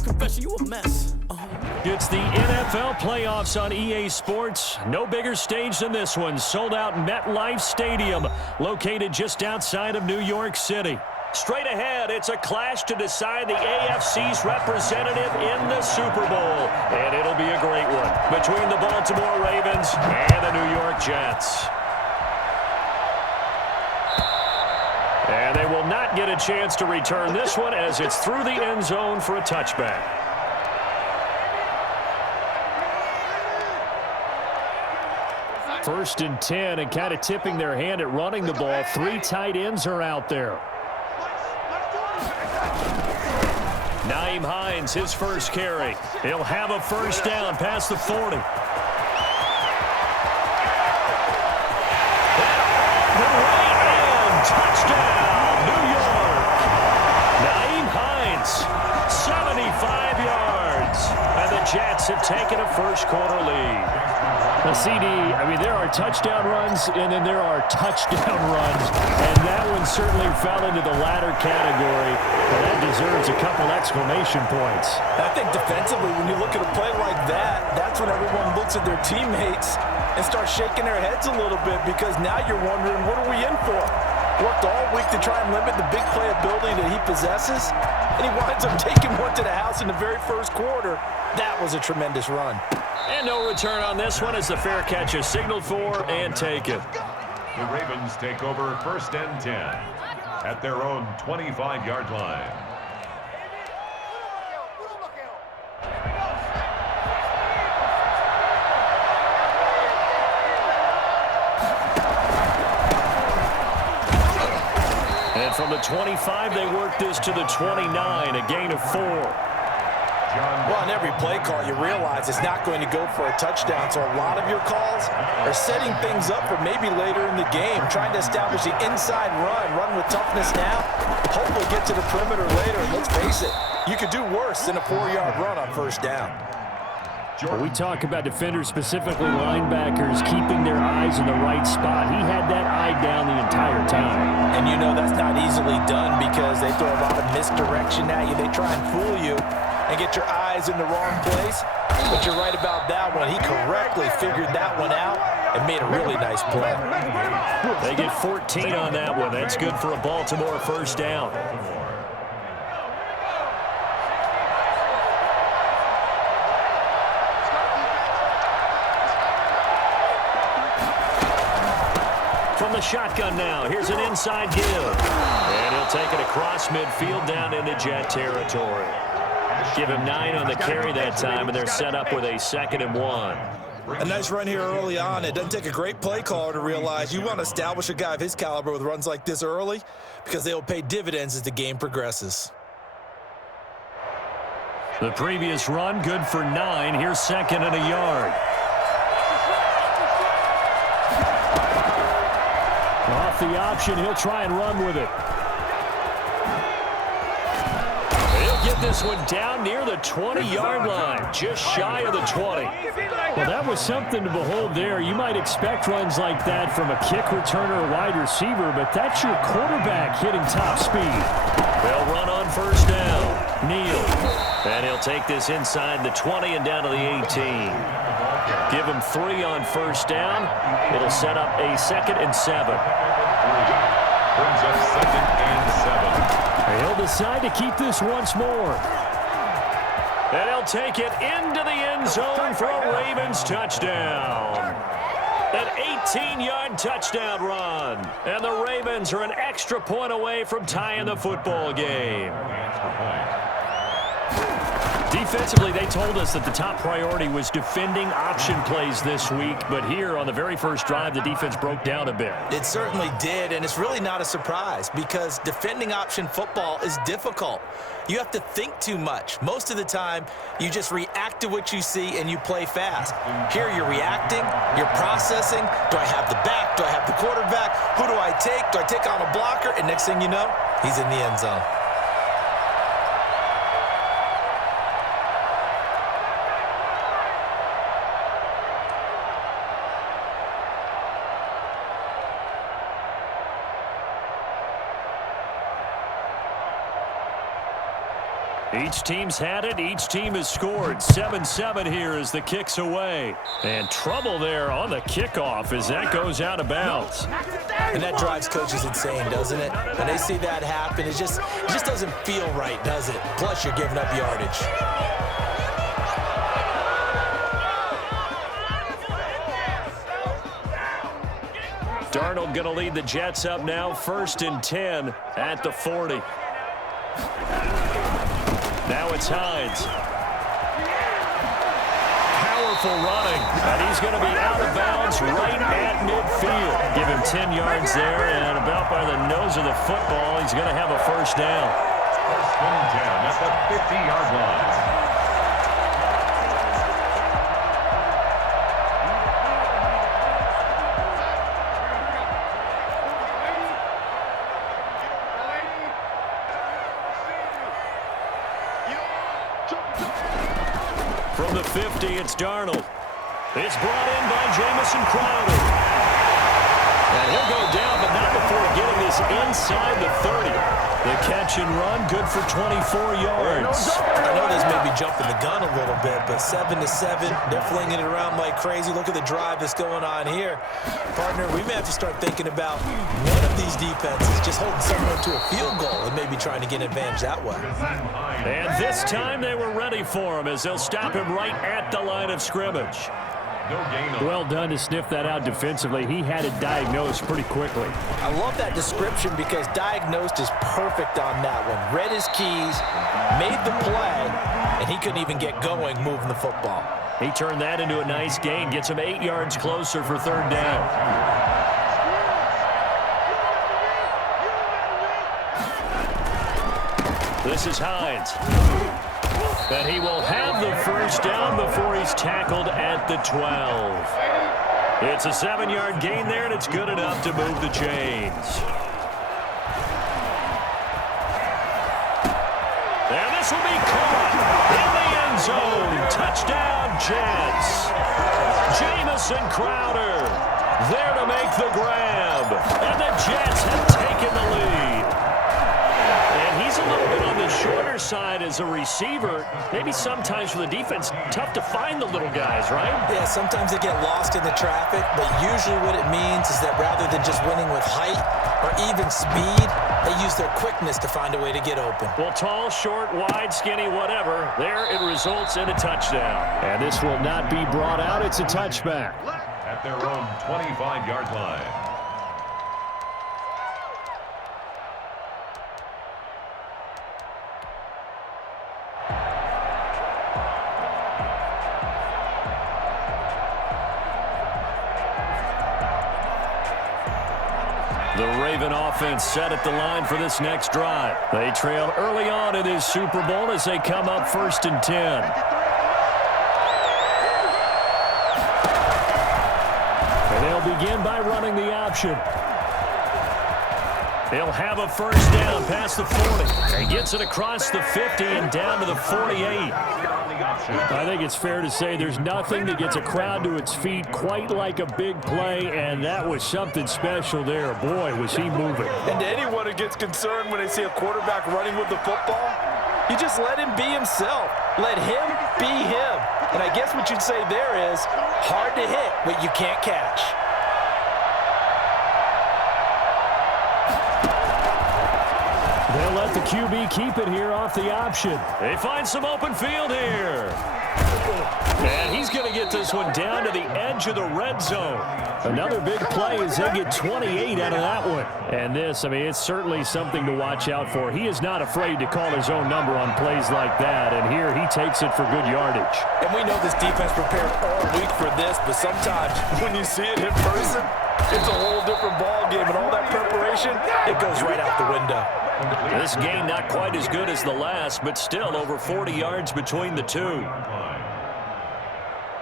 confession, you a mess. It's the NFL playoffs on EA Sports. No bigger stage than this one. Sold out MetLife Stadium, located just outside of New York City. Straight ahead, it's a clash to decide the AFC's representative in the Super Bowl. And it'll be a great one between the Baltimore Ravens and the New York Jets. And they will not get a chance to return this one as it's through the end zone for a touchback. First and 10, and kind of tipping their hand at running the ball. 3 tight ends are out there. Nyheim Hines, his first carry. He'll have a first down past the 40. Touchdown, New York. Nyheim Hines, 75 yards. And the Jets have taken a first-quarter lead. Now, CD, I mean, there are touchdown runs, and then there are touchdown runs. And that one certainly fell into the latter category. And that deserves a couple exclamation points. I think defensively, when you look at a play like that, that's when everyone looks at their teammates and starts shaking their heads a little bit, because now you're wondering, what are we in for? Worked all week to try and limit the big playability that he possesses, and he winds up taking one to the house in the very first quarter. That was a tremendous run. And no return on this one as the fair catch is signaled for and taken. The Ravens take over first and 10 at their own 25-yard line. And from the 25, they work this to the 29, a gain of 4. Well, on every play call, you realize it's not going to go for a touchdown, so a lot of your calls are setting things up for maybe later in the game, trying to establish the inside run with toughness now, hopefully get to the perimeter later. And let's face it, you could do worse than a 4-yard run on first down. When we talk about defenders, specifically linebackers, keeping their eyes in the right spot. He had that eye down the entire time. And you know that's not easily done because they throw a lot of misdirection at you. They try and fool you and get your eyes in the wrong place. But you're right about that one. He correctly figured that one out and made a really nice play. They get 14 on that one. That's good for a Baltimore first down. From the shotgun now, here's an inside give. And he'll take it across midfield down into Jet territory. Give him 9 on the carry that time, and they're set up with a 2nd and 1. A nice run here early on. It doesn't take a great play caller to realize you want to establish a guy of his caliber with runs like this early because they will pay dividends as the game progresses. The previous run, good for 9. Here's 2nd and a yard. Off the option, he'll try and run with it. He'll get this one down near the 20-yard line, just shy of the 20. Well, that was something to behold there. You might expect runs like that from a kick returner or wide receiver, but that's your quarterback hitting top speed. They'll run on first down. Neal. And he'll take this inside the 20 and down to the 18. Give him 3 on first down. It'll set up a 2nd and 7. Brings up 2nd and 7. He'll decide to keep this once more. And he'll take it into the end zone for a Ravens touchdown. An 18-yard touchdown run. And the Ravens are an extra point away from tying the football game. Defensively, they told us that the top priority was defending option plays this week, but here on the very first drive, the defense broke down a bit. It certainly did, and it's really not a surprise because defending option football is difficult. You have to think too much. Most of the time, you just react to what you see and you play fast. Here, you're reacting, you're processing. Do I have the back? Do I have the quarterback? Who do I take? Do I take on a blocker? And next thing you know, he's in the end zone. Each team's had it. Each team has scored. 7-7 here as the kick's away. And trouble there on the kickoff as that goes out of bounds. And that drives coaches insane, doesn't it? When they see that happen, it just doesn't feel right, does it? Plus, you're giving up yardage. Darnold going to lead the Jets up now, 1st and 10 at the 40. Now it's Hines. Powerful running, and he's going to be out of bounds right at midfield. Give him 10 yards there, and about by the nose of the football, he's going to have a first down. 1st and 10 at the 50-yard line. From the 50, it's Darnold. It's brought in by Jamison Crowder. And he'll go down, but not before getting this inside the 30. The catch and run, good for 24 yards. I know this may be jumping the gun a little bit, but 7-7, they're flinging it around like crazy. Look at the drive that's going on here. Partner, we may have to start thinking about one of these defenses just holding someone to a field goal and maybe trying to get an advantage that way. And this time they were ready for him as they'll stop him right at the line of scrimmage. Well done to sniff that out defensively. He had it diagnosed pretty quickly. I love that description because diagnosed is perfect on that one. Read his keys, made the play, and he couldn't even get going moving the football. He turned that into a nice gain, gets him 8 yards closer for 3rd down. This is Hines. And he will have the first down before he's tackled at the 12. It's a 7-yard gain there, and it's good enough to move the chains. And this will be caught in the end zone. Touchdown, Jets. Jamison Crowder there to make the grab. And the Jets have taken the lead. And he's a little bit on the shorter side as a receiver. Maybe sometimes for the defense, tough to find the little guys, right? Yeah, sometimes they get lost in the traffic, but usually what it means is that rather than just winning with height or even speed, they use their quickness to find a way to get open. Well, tall, short, wide, skinny, whatever, there it results in a touchdown. And this will not be brought out. It's a touchback. At their own 25-yard line. The Raven offense set at the line for this next drive. They trailed early on in this Super Bowl as they come up 1st and 10. And they'll begin by running the option. He'll have a first down past the 40. He gets it across the 50 and down to the 48. I think it's fair to say there's nothing that gets a crowd to its feet quite like a big play, and that was something special there. Boy, was he moving. And to anyone who gets concerned when they see a quarterback running with the football, you just let him be himself. Let him be him. And I guess what you'd say there is hard to hit what you can't catch. They'll let the QB keep it here off the option. They find some open field here. And he's going to get this one down to the edge of the red zone. Another big play as they get 28 out of that one. And this, I mean, it's certainly something to watch out for. He is not afraid to call his own number on plays like that. And here he takes it for good yardage. And we know this defense prepared all week for this, but sometimes when you see it in person, it's a whole different ball game. And all that preparation, it goes right out the window. This game not quite as good as the last, but still over 40 yards between the two.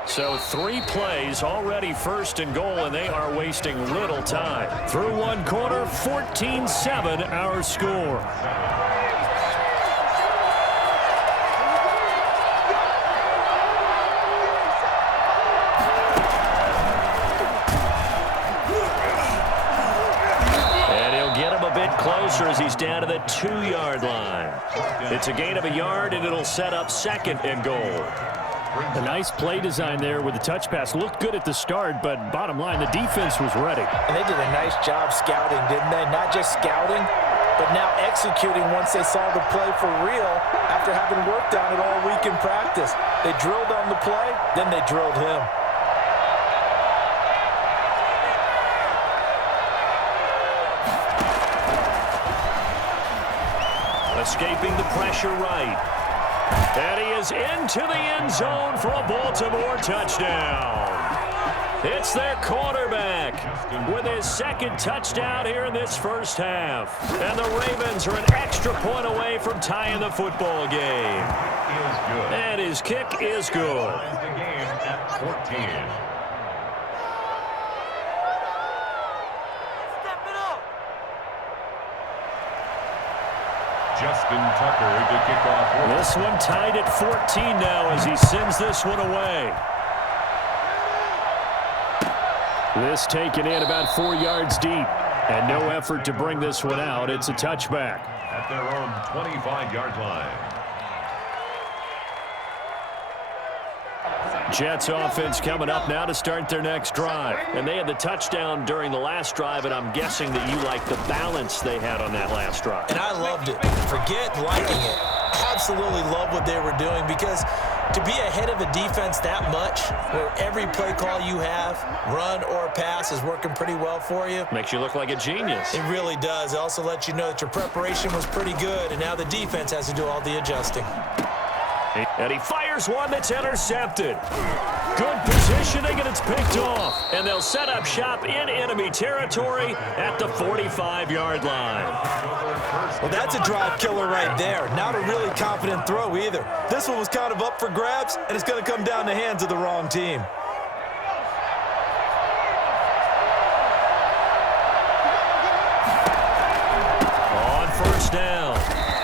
So 3 plays, already 1st and goal, and they are wasting little time. Through one quarter, 14-7 our score. And he'll get him a bit closer as he's down to the 2-yard line. It's a gain of a yard, and it'll set up 2nd and goal. A nice play design there with the touch pass. Looked good at the start, but bottom line, the defense was ready. And they did a nice job scouting, didn't they? Not just scouting, but now executing once they saw the play for real after having worked on it all week in practice. They drilled on the play, then they drilled him. Escaping the pressure right. And he is into the end zone for a Baltimore touchdown. It's their quarterback with his 2nd touchdown here in this first half. And the Ravens are an extra point away from tying the football game. And his kick is good. The game at 14. Justin Tucker to kick off. This one tied at 14 now as he sends this one away. This taken in about 4 yards deep. And no effort to bring this one out. It's a touchback. At their own 25-yard line. Jets offense coming up now to start their next drive. And they had the touchdown during the last drive, and I'm guessing that you like the balance they had on that last drive. And I loved it. Forget liking it. Absolutely love what they were doing, because to be ahead of a defense that much, where every play call you have, run or pass, is working pretty well for you. Makes you look like a genius. It really does. It also lets you know that your preparation was pretty good, and now the defense has to do all the adjusting. And he fires one that's intercepted. Good positioning, and it's picked off. And they'll set up shop in enemy territory at the 45-yard line. Well, that's a drive killer right there. Not a really confident throw either. This one was kind of up for grabs, and it's going to come down the hands of the wrong team. On first down,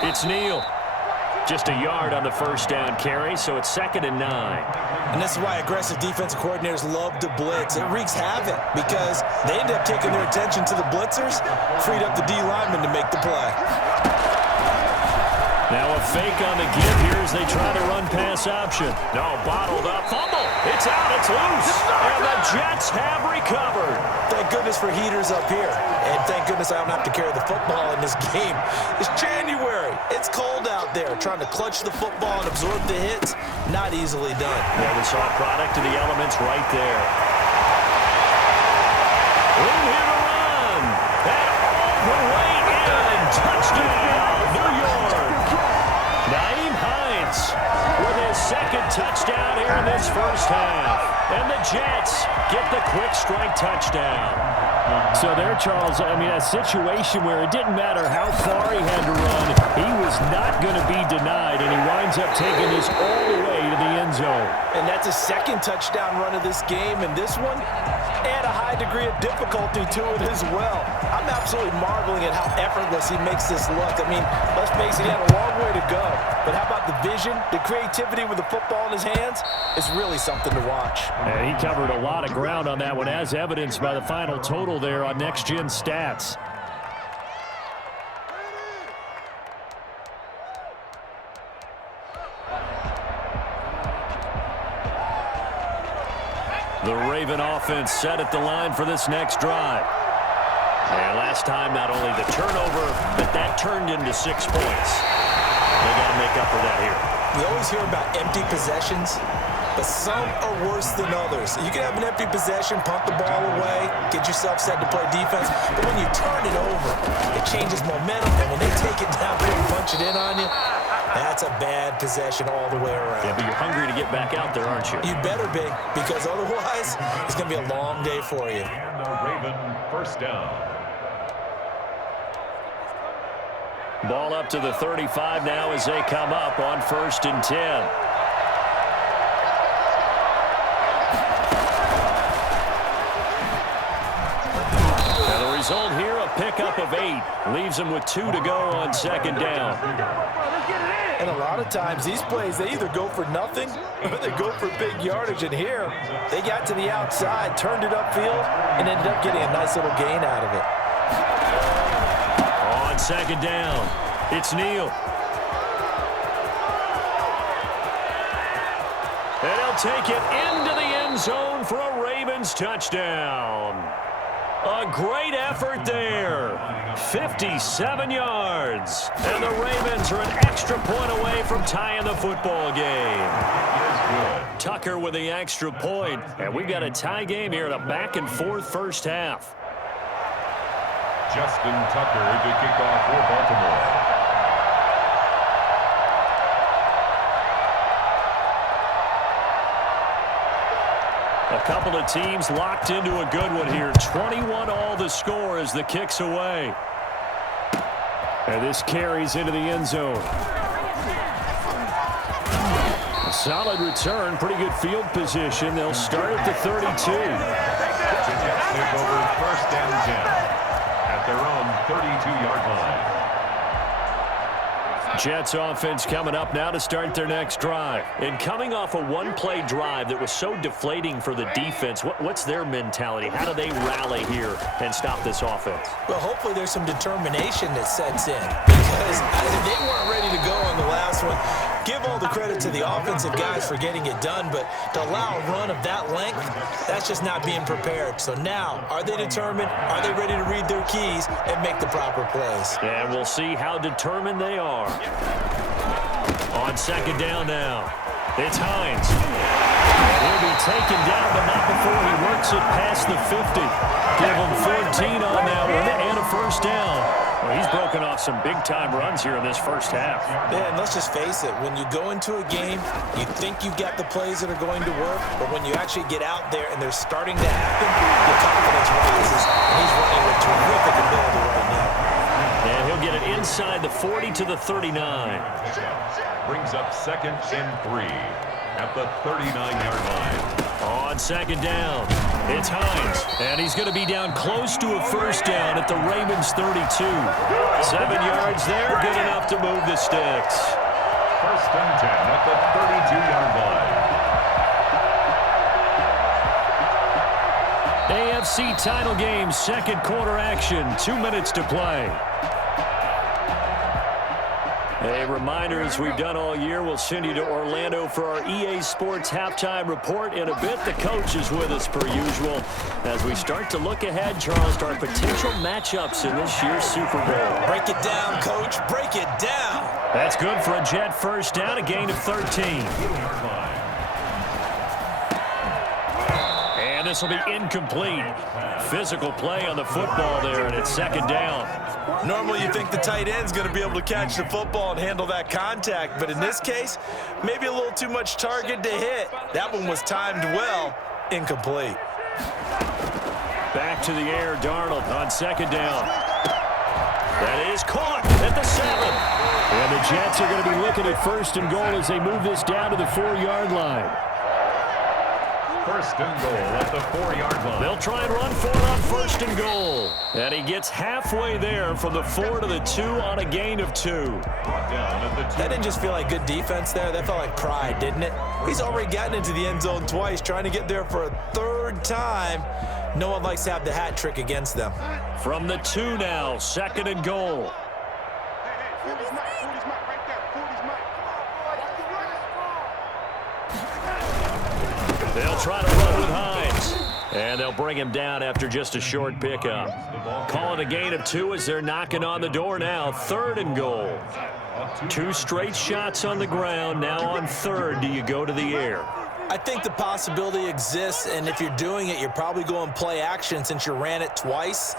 it's Neal. Just a yard on the first down carry, so it's 2nd and 9. And this is why aggressive defensive coordinators love to blitz. It wreaks havoc because they end up taking their attention to the blitzers, freed up the D lineman to make the play. Now a fake on the give here as they try to run pass option. No, bottled up, fumble. It's out, it's loose. And the Jets have recovered. Thank goodness for heaters up here. And thank goodness I don't have to carry the football in this game. It's January. It's cold out there. Trying to clutch the football and absorb the hits, not easily done. Yeah, we saw a product of the elements right there. Room here to run. And all the way in. Touchdown, New York. Naeem Hines with his 2nd touchdown here in this first half. And the Jets get the quick strike touchdown. So there, Charles, I mean, a situation where it didn't matter how far he had to run, he was not going to be denied, and he winds up taking this all the way to the end zone. And that's a 2nd touchdown run of this game, and this one, and a high degree of difficulty to it as well. I'm absolutely marveling at how effortless he makes this look. I mean, let's face it, he had a long way to go. But how about the vision, the creativity with the football in his hands? It's really something to watch. And he covered a lot of ground on that one, as evidenced by the final total there on Next Gen Stats. The Raven offense set at the line for this next drive. And last time, not only the turnover, but that turned into 6 points. They got to make up for that here. We always hear about empty possessions, but some are worse than others. You can have an empty possession, punt the ball away, get yourself set to play defense, but when you turn it over, it changes momentum, and when they take it down there and punch it in on you, that's a bad possession all the way around. Yeah, but you're hungry to get back out there, aren't you? You better be, because otherwise, it's going to be a long day for you. And the Raven first down. Ball up to the 35 now as they come up on 1st and 10. And the result here, a pickup of 8. Leaves them with 2 to go on 2nd down. And a lot of times, these plays, they either go for nothing or they go for big yardage. And here, they got to the outside, turned it upfield, and ended up getting a nice little gain out of it. On On second down, it's Neal. And he'll take it into the end zone for a Ravens touchdown. A great effort there. 57 yards. And the Ravens are an extra point away from tying the football game. Tucker with the extra point. And we've got a tie game here in a back-and-forth first half. Justin Tucker to kick off for Baltimore. A couple of teams locked into a good one here. 21 all the score as the kick's away. And this carries into the end zone. A solid return, pretty good field position. They'll start at the 32. The Jets take over 1st and 10 at their own 32-yard line. Jets offense coming up now to start their next drive. And coming off a one-play drive that was so deflating for the defense, what's their mentality? How do they rally here and stop this offense? Well, hopefully there's some determination that sets in because they weren't ready to go on the last one. Give all the credit to the offensive guys for getting it done, but to allow a run of that length, that's just not being prepared. So now, are they determined? Are they ready to read their keys and make the proper plays? And we'll see how determined they are. On second down now, it's Hines. And he'll be taken down, but not before he works it past the 50. Give him 14 on that one and a first down. Well, he's broken off some big-time runs here in this first half. Yeah, and let's just face it. When you go into a game, you think you've got the plays that are going to work, but when you actually get out there and they're starting to happen, your confidence rises. And he's running with terrific ability right now. And he'll get it inside the 40 to the 39. Brings up 2nd and 3 at the 39-yard line. On second down, it's Hines. And he's going to be down close to a first down at the Ravens 32. 7 yards there, good enough to move the sticks. 1st and 10 at the 32-yard line. AFC title game, second quarter action, 2 minutes to play. A reminder, as we've done all year, we'll send you to Orlando for our EA Sports halftime report in a bit. The coach is with us per usual as we start to look ahead, Charles, to our potential matchups in this year's Super Bowl. Break it down, Coach. Break it down. That's good for a Jet first down, a gain of 13. And this will be incomplete. Physical play on the football there, and it's second down. Normally you think the tight end's going to be able to catch the football and handle that contact, but in this case, maybe a little too much target to hit. That one was timed well, incomplete. Back to the air, Darnold on second down. That is caught at the 7. And the Jets are going to be looking at 1st and goal as they move this down to the 4-yard line. 1st and goal at the 4-yard line. They'll try and run for it on 1st and goal. And he gets halfway there from the 4 to the 2 on a gain of 2. That didn't just feel like good defense there. That felt like pride, didn't it? He's already gotten into the end zone twice, trying to get there for a 3rd time. No one likes to have the hat trick against them. From the 2 now, 2nd and goal. They'll try to run with Hines. And they'll bring him down after just a short pickup. Calling a gain of 2 as they're knocking on the door now. 3rd and goal. 2 straight shots on the ground. Now on 3rd, do you go to the air? I think the possibility exists, and if you're doing it, you're probably going play action since you ran it twice.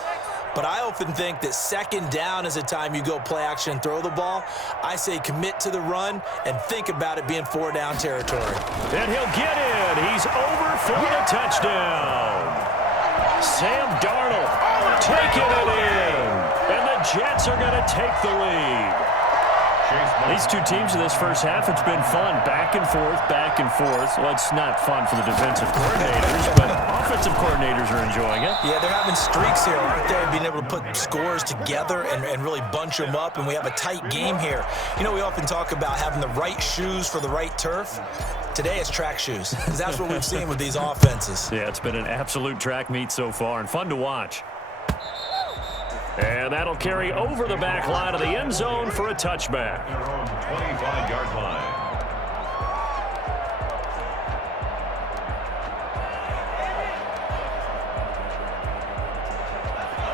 But I often think that 2nd down is a time you go play action and throw the ball. I say commit to the run and think about it being 4-down territory. And he'll get in. He's over for the touchdown. Sam Darnold taking it in. And the Jets are going to take the lead. These two teams in this first half, it's been fun. Back and forth, back and forth. Well, it's not fun for the defensive coordinators, but offensive coordinators are enjoying it. Yeah, they're having streaks here, aren't they? Being able to put scores together and really bunch them up, and we have a tight game here. You know, we often talk about having the right shoes for the right turf. Today it's track shoes, because that's what we've seen with these offenses. Yeah, it's been an absolute track meet so far, and fun to watch. And that'll carry over the back line of the end zone for a touchback. Their own 25-yard line.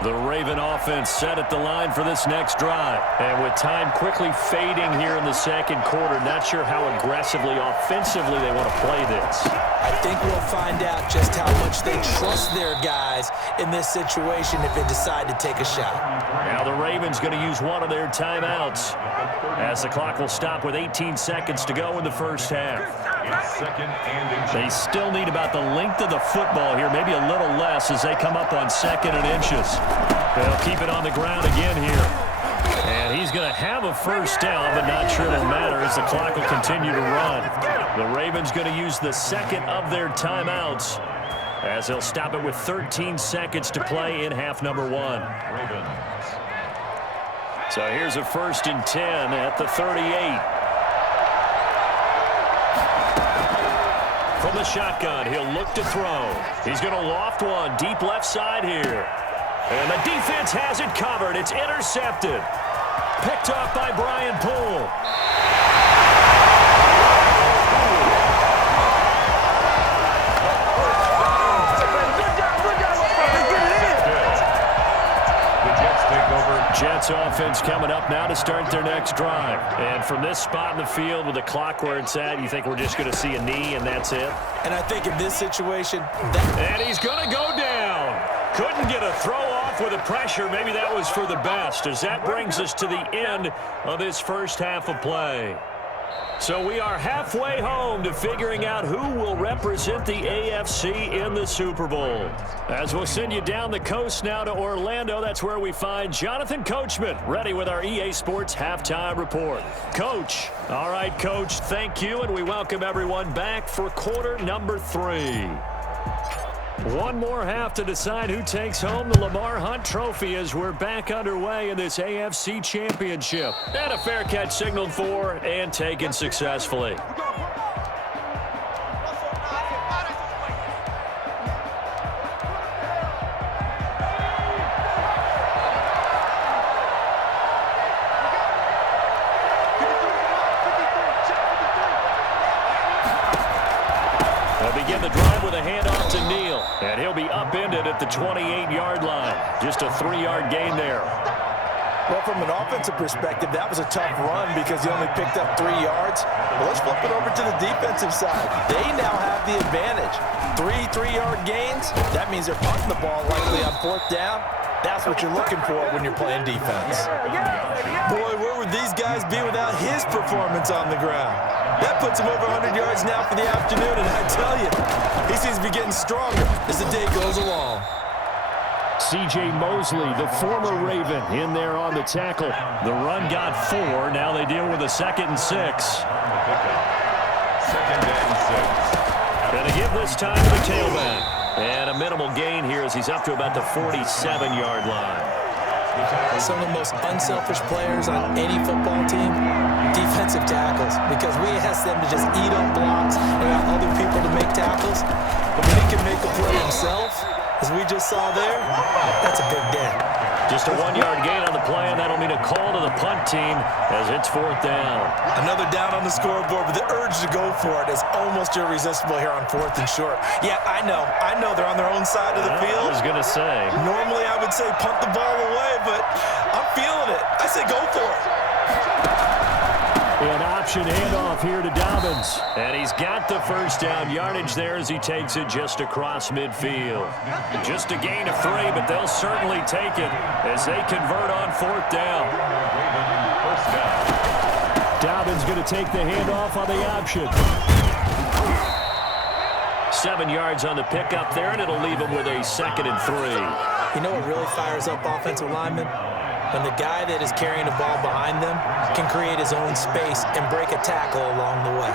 The Raven offense set at the line for this next drive. And with time quickly fading here in the second quarter, not sure how aggressively, offensively they want to play this. I think we'll find out just how much they trust their guys in this situation if they decide to take a shot. Now the Ravens going to use one of their timeouts as the clock will stop with 18 seconds to go in the first half. They still need about the length of the football here, maybe a little less as they come up on 2nd and inches. They'll keep it on the ground again here. And he's going to have a first down, but not sure it'll matter as the clock will continue to run. The Ravens going to use the second of their timeouts as they'll stop it with 13 seconds to play in half number 1. So here's a 1st and 10 at the 38. From the shotgun, he'll look to throw. He's going to loft one deep left side here. And the defense has it covered. It's intercepted. Picked off by Brian Poole. Jets offense coming up now to start their next drive. And from this spot in the field with the clock where it's at, you think we're just going to see a knee and that's it? And I think in this situation... And he's going to go down. Couldn't get a throw off with the pressure. Maybe that was for the best as that brings us to the end of this first half of play. So we are halfway home to figuring out who will represent the AFC in the Super Bowl. As we'll send you down the coast now to Orlando, that's where we find Jonathan Coachman, ready with our EA Sports Halftime Report. Coach. All right, Coach, thank you, and we welcome everyone back for quarter number 3. One more half to decide who takes home the Lamar Hunt Trophy as we're back underway in this AFC Championship. And a fair catch signaled for and taken successfully. Begin the drive with a handoff to Neal, and he'll be upended at the 28-yard line. Just a 3-yard gain there. Well, from an offensive perspective, that was a tough run because he only picked up 3 yards. Well, let's flip it over to the defensive side. They now have the advantage. 3-3-yard gains. That means they're punting the ball likely on 4th down. That's what you're looking for when you're playing defense. Boy, where would these guys be without his performance on the ground? That puts him over 100 yards now for the afternoon, and I tell you, he seems to be getting stronger as the day goes along. C.J. Mosley, the former Raven, in there on the tackle. The run got 4. Now they deal with a 2nd and 6. 2nd and 6. Going to give this time to the tailback. And a minimal gain here as he's up to about the 47-yard line. Some of the most unselfish players on any football team, defensive tackles, because we ask them to just eat up blocks and allow other people to make tackles. But when he can make a play himself, as we just saw there, that's a big day. Just a 1-yard gain on the play, and that'll mean a call to the punt team as it's 4th down. Another down on the scoreboard, but the urge to go for it is almost irresistible here on 4th and short. Yeah, I know they're on their own side of the field. I was going to say. Normally I would say punt the ball away, but I'm feeling it. I say go for it. An option handoff here to Dobbins. And he's got the first down yardage there as he takes it just across midfield. Just a gain of 3, but they'll certainly take it as they convert on 4th down. Dobbins going to take the handoff on the option. 7 yards on the pickup there, and it'll leave him with a 2nd and 3. You know what really fires up offensive linemen? When the guy that is carrying the ball behind them can create his own space and break a tackle along the way.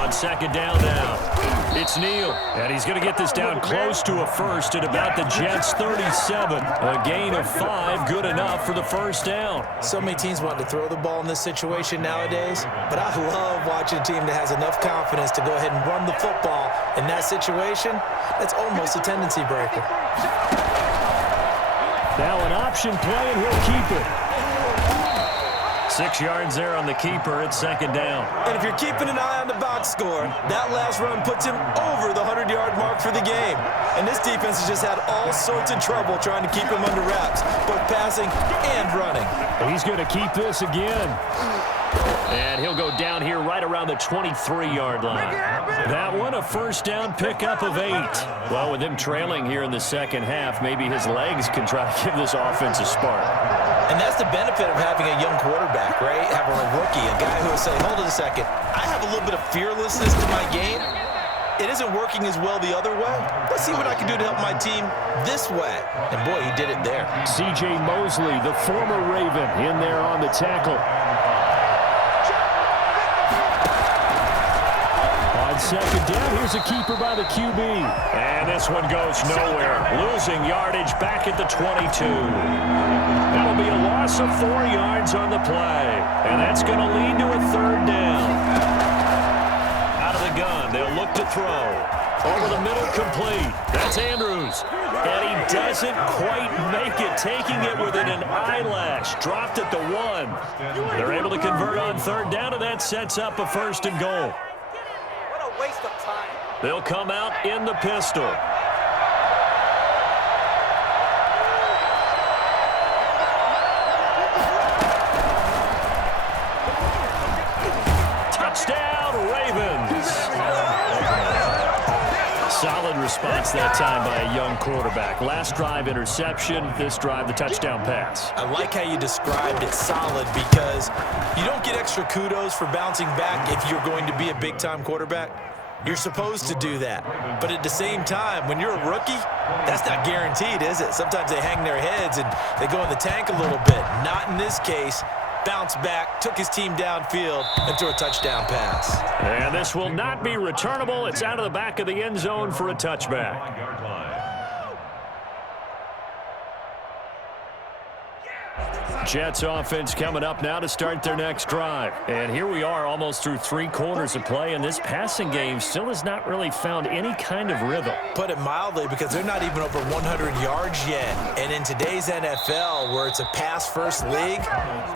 On 2nd down now, it's Neal, and he's going to get this down close to a first at about the Jets' 37. A gain of 5, good enough for the first down. So many teams want to throw the ball in this situation nowadays, but I love watching a team that has enough confidence to go ahead and run the football in that situation. That's almost a tendency breaker. Now an option play, and he'll keep it. 6 yards there on the keeper. It's second down. And if you're keeping an eye on the box score, that last run puts him over the 100-yard mark for the game. And this defense has just had all sorts of trouble trying to keep him under wraps, both passing and running. He's going to keep this again. And he'll go down here right around the 23-yard line. That one, a first down pickup of 8. Well, with him trailing here in the second half, maybe his legs can try to give this offense a spark. And that's the benefit of having a young quarterback, right? Having a rookie, a guy who will say, hold on a second, I have a little bit of fearlessness to my game. It isn't working as well the other way. Let's see what I can do to help my team this way. And, boy, he did it there. C.J. Mosley, the former Raven, in there on the tackle. On second down, here's a keeper by the QB. And this one goes nowhere. Losing yardage back at the 22. That'll be a loss of 4 yards on the play. And that's going to lead to a third down. Out of the gun, they'll look to throw. Over the middle, complete. That's Andrews. And he doesn't quite make it, taking it within an eyelash. Dropped at the 1. They're able to convert on third down, and that sets up a first and goal. Waste of time. They'll come out in the pistol. Touchdown, Ravens. Solid response that time by a young quarterback. Last drive, interception. This drive, the touchdown pass. I like how you described it, solid, because you don't get extra kudos for bouncing back if you're going to be a big-time quarterback. You're supposed to do that. But at the same time, when you're a rookie, that's not guaranteed, is it? Sometimes they hang their heads and they go in the tank a little bit. Not in this case. Bounced back, took his team downfield, and threw a touchdown pass. And this will not be returnable. It's out of the back of the end zone for a touchback. Jets offense coming up now to start their next drive. And here we are almost through 3 quarters of play, and this passing game still has not really found any kind of rhythm. Put it mildly, because they're not even over 100 yards yet. And in today's NFL, where it's a pass-first league,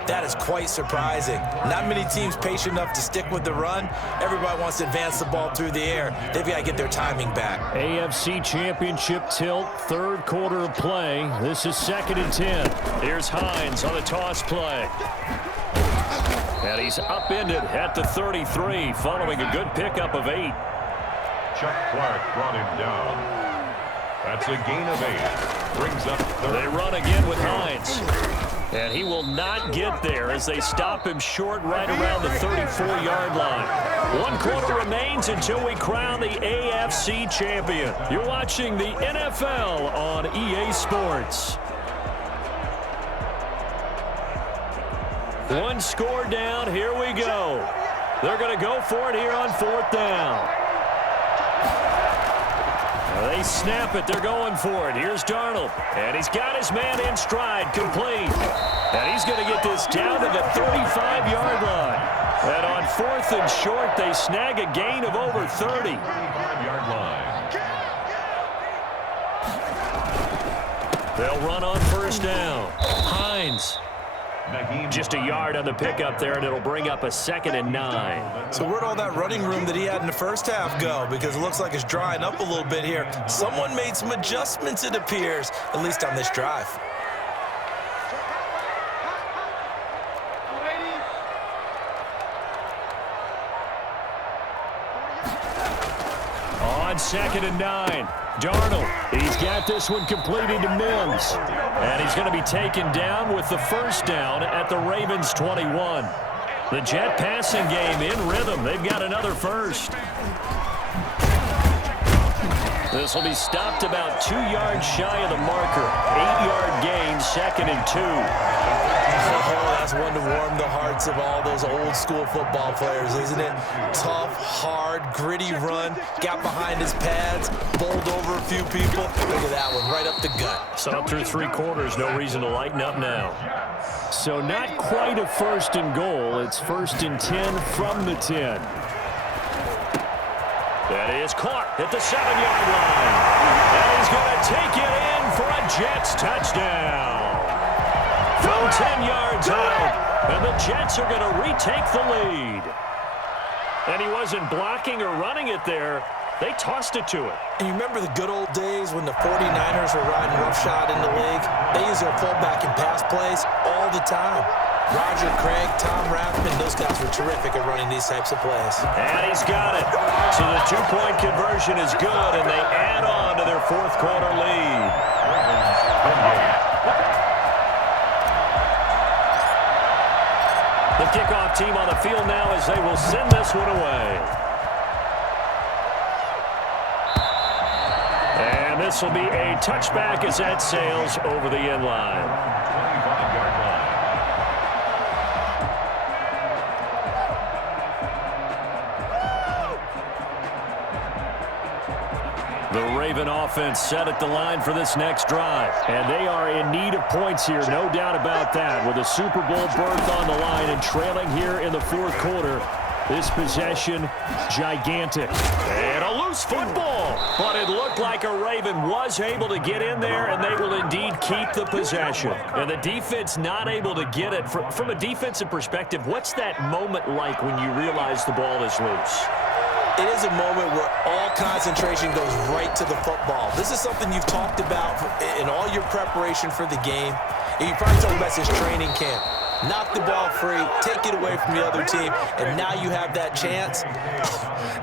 that is quite surprising. Not many teams patient enough to stick with the run. Everybody wants to advance the ball through the air. They've got to get their timing back. AFC Championship tilt, 3rd quarter of play. This is 2nd and 10. Here's Hines on the toss play. And he's upended at the 33 following a good pickup of 8. Chuck Clark brought him down. That's a gain of 8. Brings up third. They run again with Hines. And he will not get there as they stop him short right around the 34-yard line. 1 quarter remains until we crown the AFC champion. You're watching the NFL on EA Sports. 1 score down. Here we go. They're going to go for it here on 4th down. They snap it. They're going for it. Here's Darnold. And he's got his man in stride, complete. And he's going to get this down to the 35-yard line. And on 4th and short, they snag a gain of over 30. 35-yard line. They'll run on 1st down. Hines. Just a yard on the pickup there, and it'll bring up a 2nd and 9. So where'd all that running room that he had in the first half go? Because it looks like it's drying up a little bit here. Someone made some adjustments, it appears, at least on this drive. On 2nd and 9. Darnold, he's got this one completed to Mims. And he's going to be taken down with the 1st down at the Ravens 21. The Jet passing game in rhythm. They've got another first. This will be stopped about 2 yards shy of the marker. 8-yard gain, 2nd and 2. Oh, that's one to warm the hearts of all those old-school football players, isn't it? Tough, hard, gritty run. Got behind his pads, bowled over a few people. Look at that one, right up the gut. So through 3 quarters, no reason to lighten up now. So not quite a 1st and goal. It's 1st and 10 from the 10. That is caught at the 7-yard line. And he's going to take it in for a Jets touchdown. From 10 yards out. And the Jets are going to retake the lead. And he wasn't blocking or running it there. They tossed it to him. And you remember the good old days when the 49ers were riding roughshod in the league? They used their fullback in pass plays all the time. Roger Craig, Tom Rathman, those guys were terrific at running these types of plays. And he's got it. So the two-point conversion is good, and they add on to their fourth-quarter lead. The kickoff team on the field now as they will send this one away. And this will be a touchback as that sails over the end line. 25-yard line. The Raven offense set at the line for this next drive. And they are in need of points here, no doubt about that. With a Super Bowl berth on the line and trailing here in the fourth quarter, this possession, gigantic. And a loose football. But it looked like a Raven was able to get in there, and they will indeed keep the possession. And the defense not able to get it. From a defensive perspective, what's that moment like when you realize the ball is loose? It is a moment where all concentration goes right to the football. This is something you've talked about in all your preparation for the game. And you probably talked about since training camp. Knock the ball free, take it away from the other team, and now you have that chance.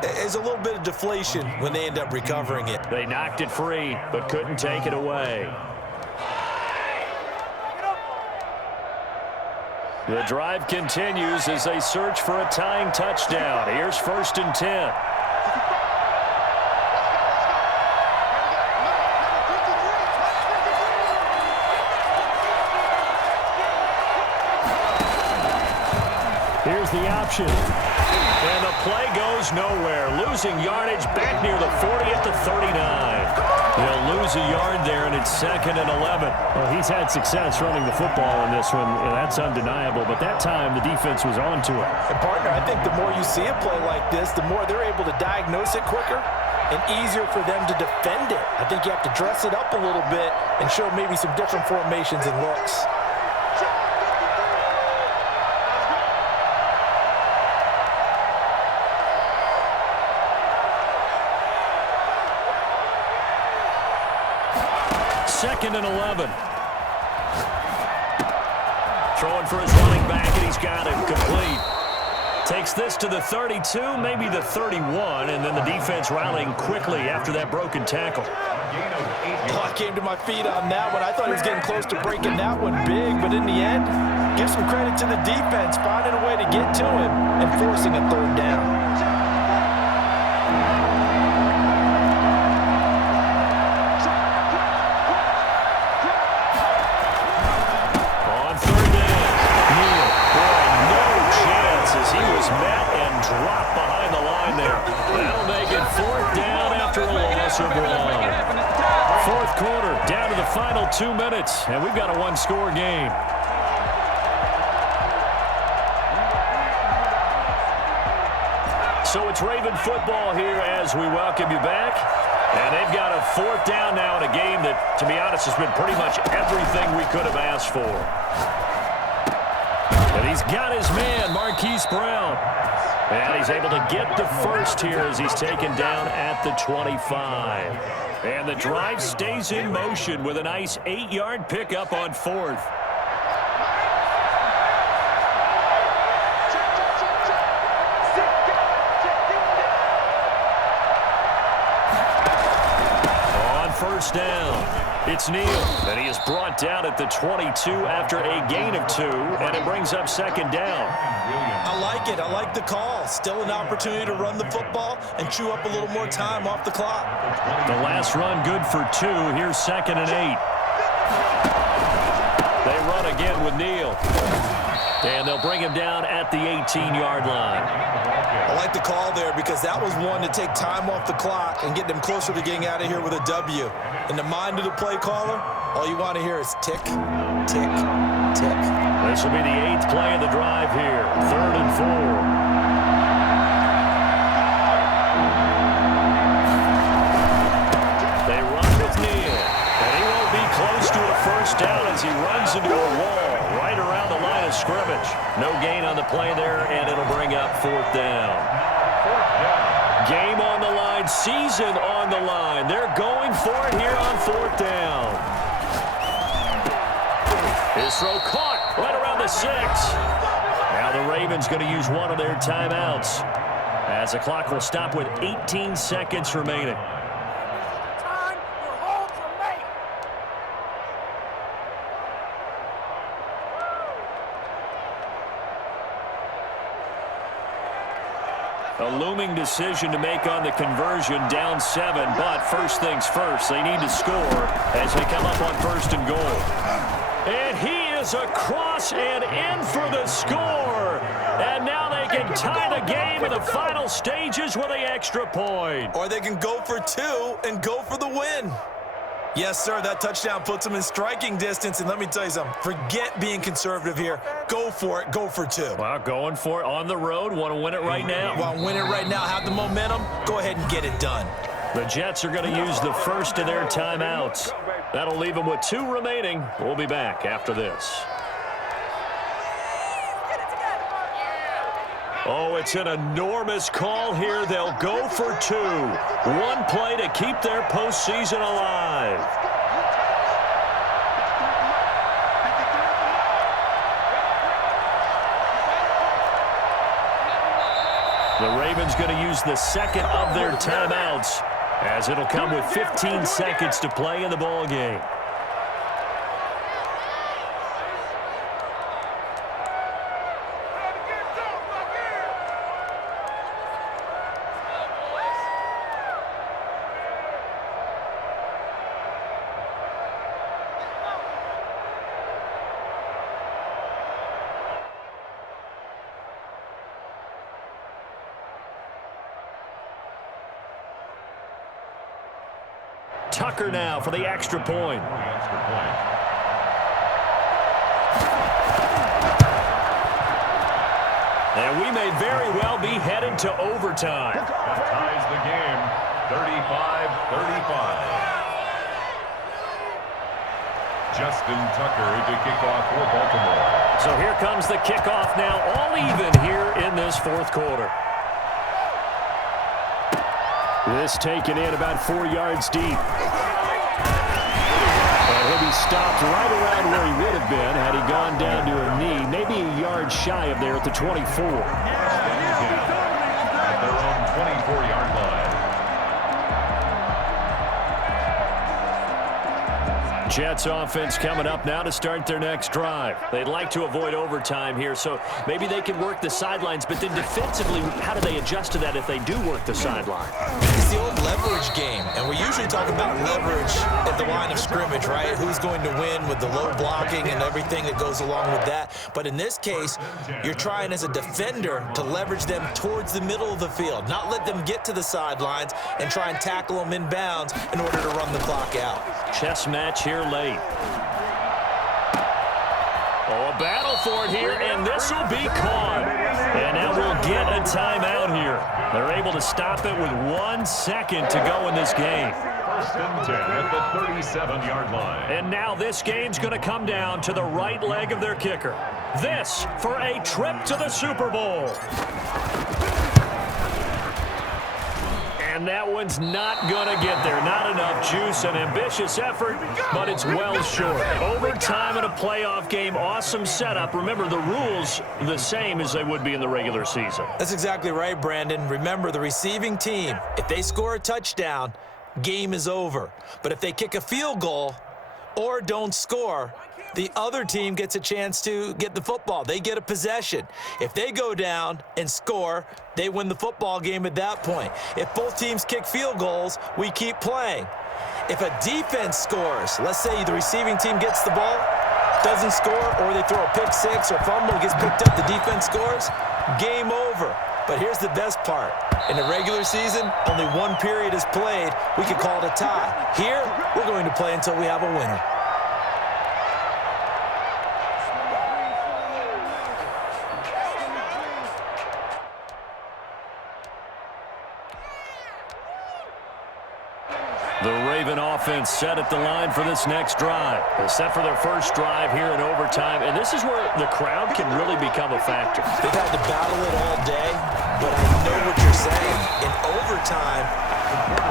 There's a little bit of deflation when they end up recovering it. They knocked it free, but couldn't take it away. The drive continues as they search for a tying touchdown. Here's 1st and 10. Here's the option. And the play goes nowhere. Losing yardage back near the 40 at the 39. They'll lose a yard there, and it's 2nd and 11. Well, he's had success running the football in this one, and that's undeniable. But that time, the defense was on to it. And, partner, I think the more you see a play like this, the more they're able to diagnose it quicker and easier for them to defend it. I think you have to dress it up a little bit and show maybe some different formations and looks. Second and 11. Throwing for his running back, and he's got it complete. Takes this to the 32, maybe the 31, and then the defense rallying quickly after that broken tackle. Oh, I came to my feet on that one. I thought he was getting close to breaking that one big, but in the end, give some credit to the defense, finding a way to get to him and forcing a 3rd down. Fourth quarter, down to the final 2 minutes, and we've got a one-score game. So it's Raven football here as we welcome you back. And they've got a 4th down now in a game that, to be honest, has been pretty much everything we could have asked for. And he's got his man, Marquise Brown. And he's able to get the first here as he's taken down at the 25. And the drive stays in motion with a nice 8-yard pickup on 4th. On 1st down, it's Neal. And he is brought down at the 22 after a gain of 2. And it brings up 2nd down. I like it. I like the call. Still an opportunity to run the football and chew up a little more time off the clock. The last run good for 2. Here's 2nd and 8. They run again with Neal. And they'll bring him down at the 18-yard line. I like the call there because that was one to take time off the clock and get them closer to getting out of here with a W. In the mind of the play caller, all you want to hear is tick, tick, tick. This will be the 8th play of the drive here. 3rd and 4. scrimmage. No gain on the play there, and it'll bring up 4th down. Game on the line, season on the line. They're going for it here on 4th down. His throw caught right around the 6. Now the Ravens going to use one of their timeouts, as the clock will stop with 18 seconds remaining. Time for holds are made. A looming decision to make on the conversion, down 7, but first things first, they need to score as they come up on 1st and goal. And he is across and in for the score. And now they can tie the game in the final stages with the extra point. Or they can go for 2 and go for the win. Yes, sir, that touchdown puts them in striking distance. And let me tell you something, forget being conservative here. Go for it. Go for 2. Well, going for it on the road. Want to win it right now. Want to win it right now, have the momentum, go ahead and get it done. The Jets are going to use the first of their timeouts. That'll leave them with 2 remaining. We'll be back after this. Oh, it's an enormous call here. They'll go for 2. One play to keep their postseason alive. The Ravens going to use the second of their timeouts, as it'll come with 15 seconds to play in the ball game. Tucker now for the extra point. And we may very well be headed to overtime. That ties the game, 35-35. Justin Tucker to kick off for Baltimore. So here comes the kickoff now, all even here in this 4th quarter. This taken in about 4 yards deep. And he'll be stopped right around where he would have been had he gone down to a knee, maybe a yard shy of there at the 24. At their own 24-yard line. Jets offense coming up now to start their next drive. They'd like to avoid overtime here, so maybe they can work the sidelines, but then defensively, how do they adjust to that if they do work the sideline? It's the old leverage game, and we usually talk about leverage at the line of scrimmage, right? Who's going to win with the low blocking and everything that goes along with that. But in this case, you're trying as a defender to leverage them towards the middle of the field, not let them get to the sidelines and try and tackle them inbounds in order to run the clock out. Chess match here late. Oh, a battle for it here, and this will be caught. And now we'll get a timeout here. They're able to stop it with 1 second to go in this game. 1st and 10 at the 37-yard line. And now this game's going to come down to the right leg of their kicker. This for a trip to the Super Bowl. And that one's not going to get there. Not enough juice. An ambitious effort, but it's well short. Overtime in a playoff game. Awesome setup. Remember, the rules the same as they would be in the regular season. That's exactly right, Brandon. Remember, the receiving team, if they score a touchdown, game is over. But if they kick a field goal or don't score, the other team gets a chance to get the football. They get a possession. If they go down and score, they win the football game at that point. If both teams kick field goals, we keep playing. If a defense scores, let's say the receiving team gets the ball, doesn't score, or they throw a pick six or fumble, gets picked up, the defense scores, game over. But here's the best part. In the regular season, only 1 period is played. We could call it a tie. Here, we're going to play until we have a winner. The Raven offense set at the line for this next drive. They're set for their first drive here in overtime, and this is where the crowd can really become a factor. They've had to battle it all day, but I know what you're saying. In overtime,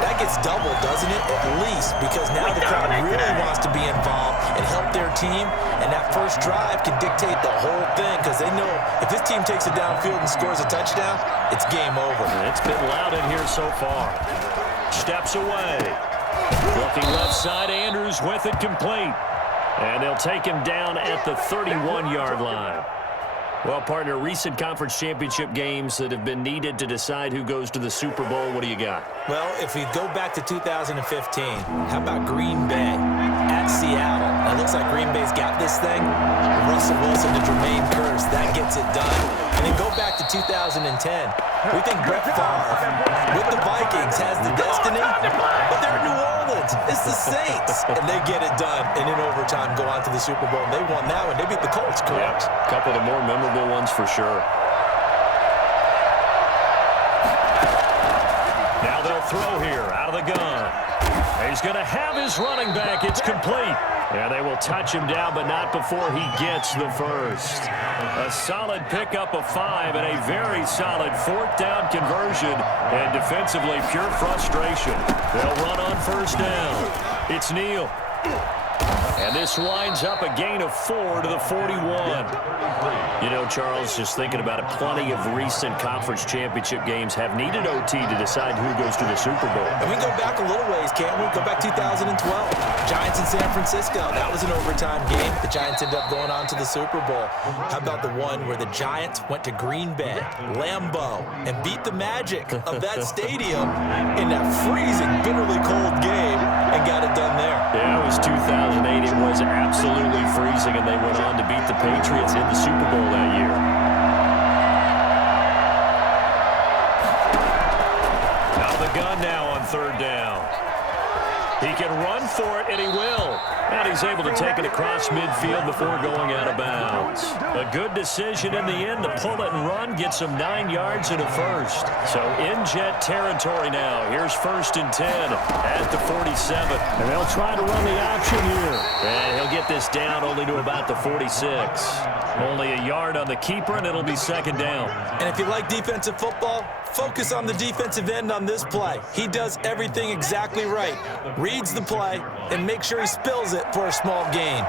that gets doubled, doesn't it? At least, because now the crowd really wants to be involved and help their team, and that first drive can dictate the whole thing because they know if this team takes it downfield and scores a touchdown, it's game over. It's been loud in here so far. Steps away. Looking left side, Andrews with it complete. And they'll take him down at the 31-yard line. Well, partner, recent conference championship games that have been needed to decide who goes to the Super Bowl, what do you got? Well, if we go back to 2015, how about Green Bay at Seattle? It looks like Green Bay's got this thing. Russell Wilson to Jermaine Kearse, that gets it done. And then go back to 2010. We think Brett Favre with the Vikings has the destiny, but they're in New Orleans. It's the Saints, and they get it done. And in overtime, go on to the Super Bowl. And they won that one. They beat the Colts, correct? A couple of the more memorable ones for sure. Now they'll throw here out of the gun. He's going to have his running back. It's complete. And they will touch him down, but not before he gets the first. A solid pickup of 5 and a very solid fourth down conversion. And defensively, pure frustration. They'll run on first down. It's Neal. And this winds up a gain of 4 to the 41. You know, Charles, just thinking about it, plenty of recent conference championship games have needed OT to decide who goes to the Super Bowl. And we can go back a little ways, can't we? Go back 2012. Giants in San Francisco. That was an overtime game. The Giants ended up going on to the Super Bowl. How about the one where the Giants went to Green Bay, Lambeau, and beat the magic of that stadium in that freezing, bitterly cold game and got it done there? Yeah, it was 2008. It was absolutely freezing, and they went on to beat the Patriots in the Super Bowl that year. Out of the gun now on third down. He can run for it, and he will. And he's able to take it across midfield before going out of bounds. A good decision in the end to pull it and run, gets him 9 yards and a first. So in Jet territory now. Here's 1st and 10 at the 47. And they'll try to run the option here. And he'll get this down only to about the 46. Only a yard on the keeper, and it'll be 2nd down. And if you like defensive football, focus on the defensive end on this play. He does everything exactly right. Reads the play and make sure he spills it for a small gain.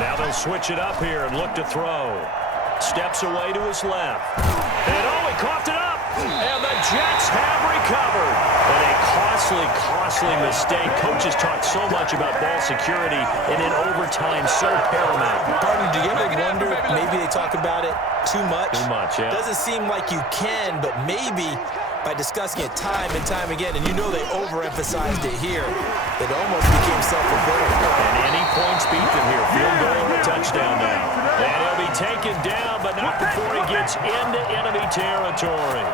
Now they'll switch it up here and look to throw. Steps away to his left. And he coughed it up. And the Jets have recovered. And a costly mistake. Coaches talk so much about ball security, and in overtime, so paramount. Pardon, do you ever wonder, maybe they talk about it too much? Too much, yeah. Doesn't seem like you can, but maybe by discussing it time and time again, and you know they overemphasized it here, it almost became self-fulfilling. And any points beat them here. Field goal or a touchdown now. And he'll be taken down, but not before he gets into enemy territory.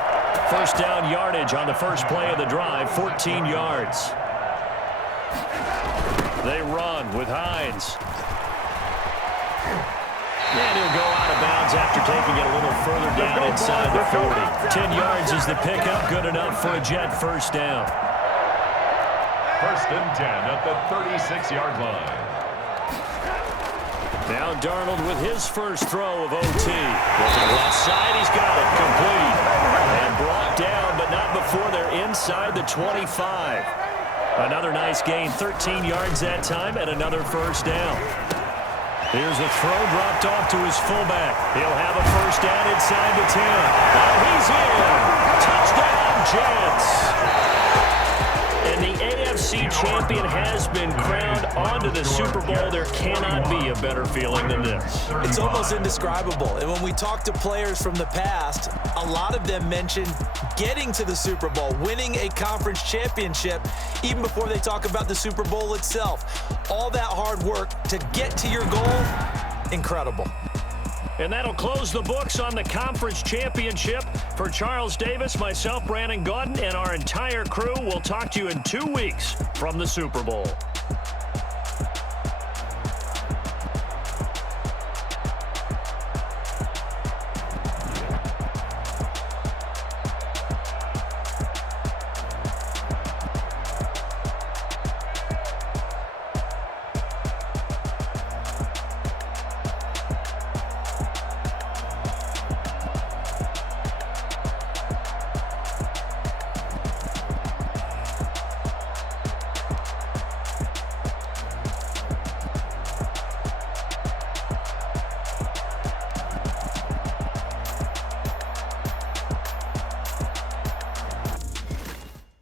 First down yardage on the first play of the drive, 14 yards. They run with Hines. And he'll go out of bounds after taking it a little further down inside the 40. 10 yards is the pickup, good enough for a Jet first down. 1st and 10 at the 36-yard line. Now Darnold with his first throw of OT. Looking left side, he's got it complete. And brought down, but not before they're inside the 25. Another nice gain, 13 yards that time, and another first down. Here's a throw dropped off to his fullback. He'll have a first down inside the 10. And he's in. Touchdown, Jets. And the AFC champion has been crowned onto the Super Bowl. There cannot be a better feeling than this. It's almost indescribable. And when we talk to players from the past, a lot of them mention getting to the Super Bowl, winning a conference championship, even before they talk about the Super Bowl itself. All that hard work to get to your goal, incredible. And that'll close the books on the conference championship. For Charles Davis, myself, Brandon Gaudin, and our entire crew, we'll talk to you in 2 weeks from the Super Bowl.